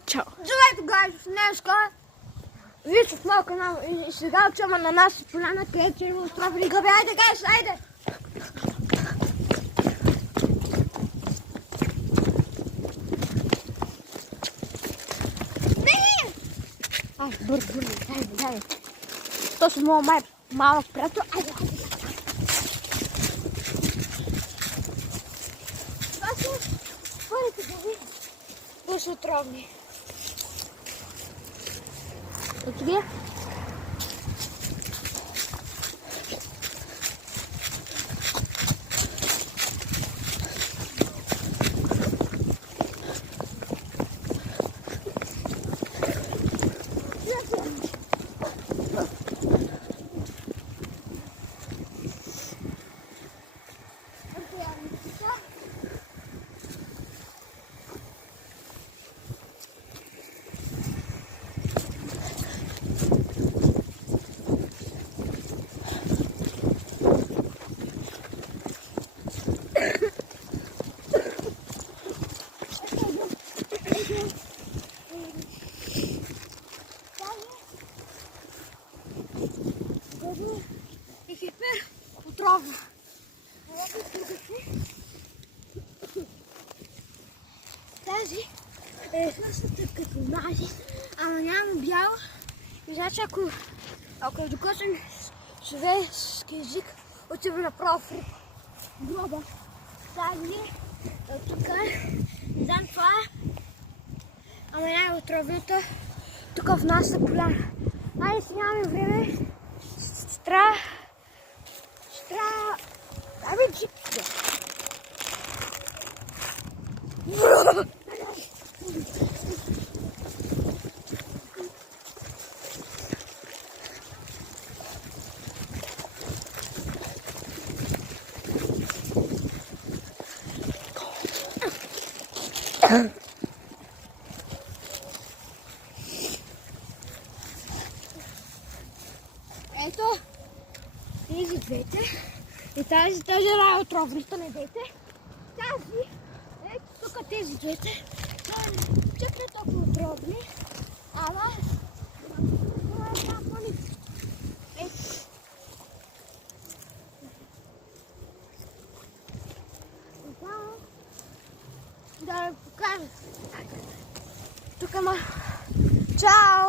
чао! Здравейте, гайс! Днеска вие сте в моя канал и сега отиваме на нас поляна, където има остров или гъби. Айде, гайс, айде! Бързо, айде. То с моя малък приятел. Айде. Това са първите гъби. Това са отровни. Ето ги. Отровна. Тази е същата като нази, ама няма бяло. И значи ако е докосен шведски език, отива направо в гроба. Тази е тук. Не знам това е. Ама няма отровната. Тук в нас са поляна. Айде си нямаме време. Абе, джипка. Ето, тези двете. И тази е отровната, не дейте. Тази, ето тук тези двете, чак не толкова отровни, ама това е така ни. Ето. Да ви покажа. Тук има. Чао!